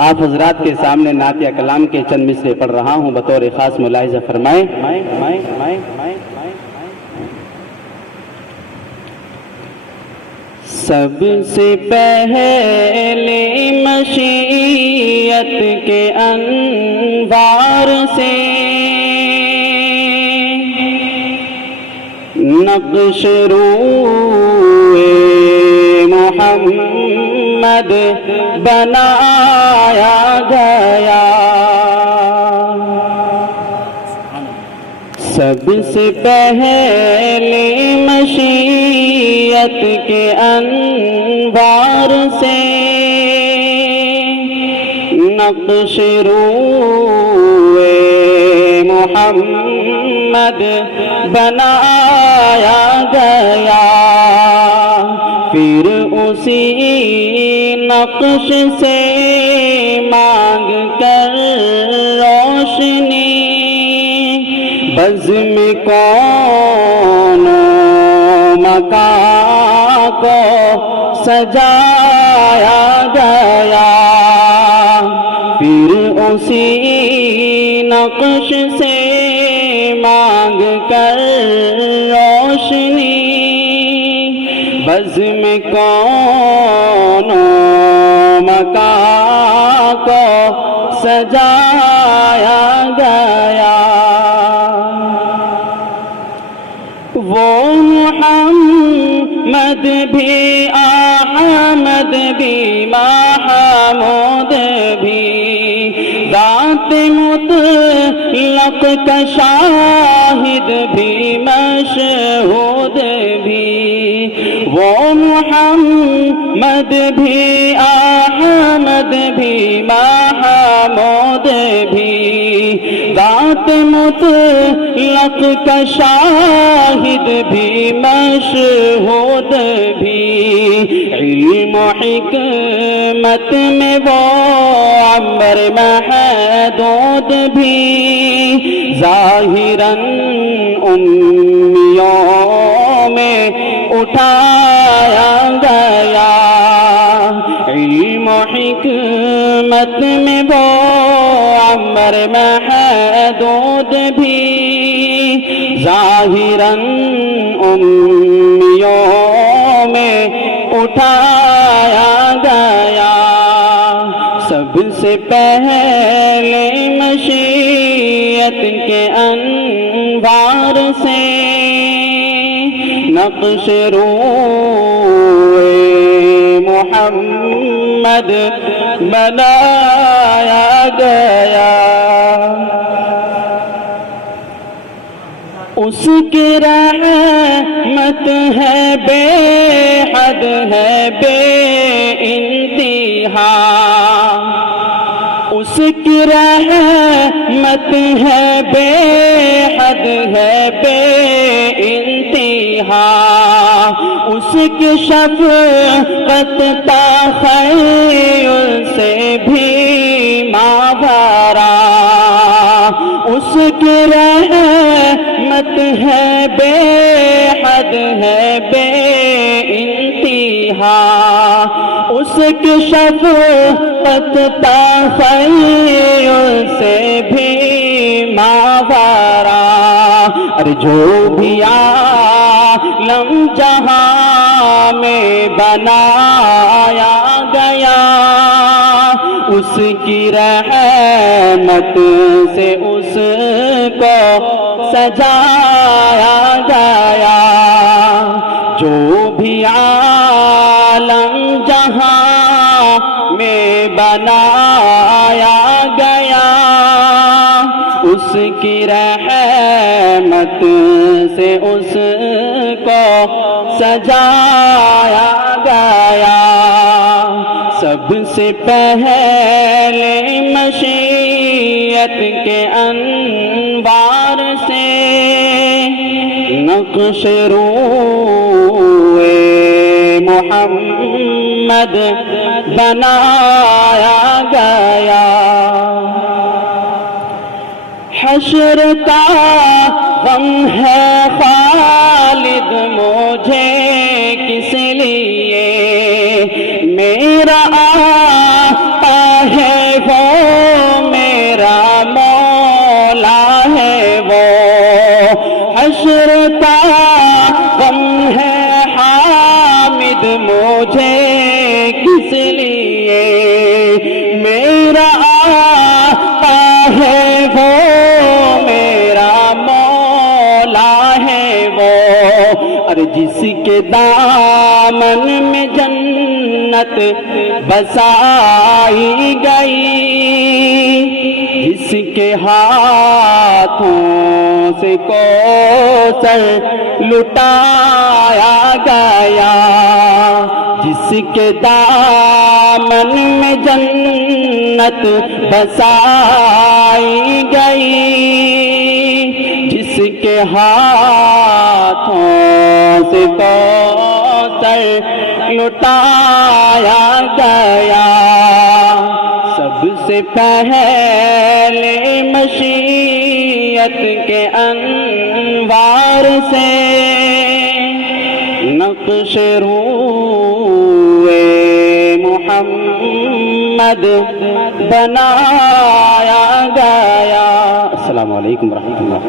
آپ حضرات کے سامنے نعت یا کلام کے چند مصرے پڑھ رہا ہوں، بطور خاص ملاحظہ فرمائیں۔ سب سے پہلے مشیت کے انوار سے نقش روئے محمد بنایا گیا، سب سے پہلے مشیت کے انوار سے نقش روئے محمد بنایا گیا، پھر اسی نقش سے مانگ کر روشنی بزم کون مکان کو سجایا گیا، پھر اسی نقش سے مانگ کر روشنی بزم کون مکان کو سجایا گیا، وہ محمد بھی احمد بھی محمود بھی ذات مطلق کا شاہد بھی مشہود بھی، وہ محمد بھی احمد بھی محمود بھی ذات مطلق کا شاہد بھی مشہود بھی، علم و حکمت میں وہ عمر محدود بھی، ظاہراً امیوں میں اٹھایا گیا، علم و حکمت میں وہ عمر محدود بھی، ظاہراً امیوں میں اٹھایا گیا، سب سے پہلے مشیت کے انوار سے نقش روئے محمد بنایا گیا، اس کی رحمت ہے بے حد ہے بے انتہا، اس کی رحمت ہے بے حد ہے بے انتہا، اس کی شفقت تخیل سے بھی ماورا، اس کی رحمت ہے بے حد ہے بے انتہا، اس کی شفقت تخیل سے بھی ماورا، اور جو بھی عالم جہاں میں بنایا گیا اس کی رحمت سے اس کو سجایا گیا، جو بھی عالم جہاں میں بنایا گیا اس کی رحمت سے اس کو سجایا گیا، سب سے پہلے مشیت کے انوار سے نقش روئے محمد بنایا گیا، حشر کا غم ہے خالد مجھے کس لیے، میرا آقا جس کے دامن میں جنت بسائی گئی، جس کے ہاتھوں سے کوثر لٹایا گیا، جس کے دامن میں جنت بسائی گئی، جس کے ہاتھوں سے کوثر لٹایا گیا، سب سے پہلے مشیت کے انوار سے نقش روئے محمد بنایا گیا۔ السلام علیکم ورحمۃ اللہ۔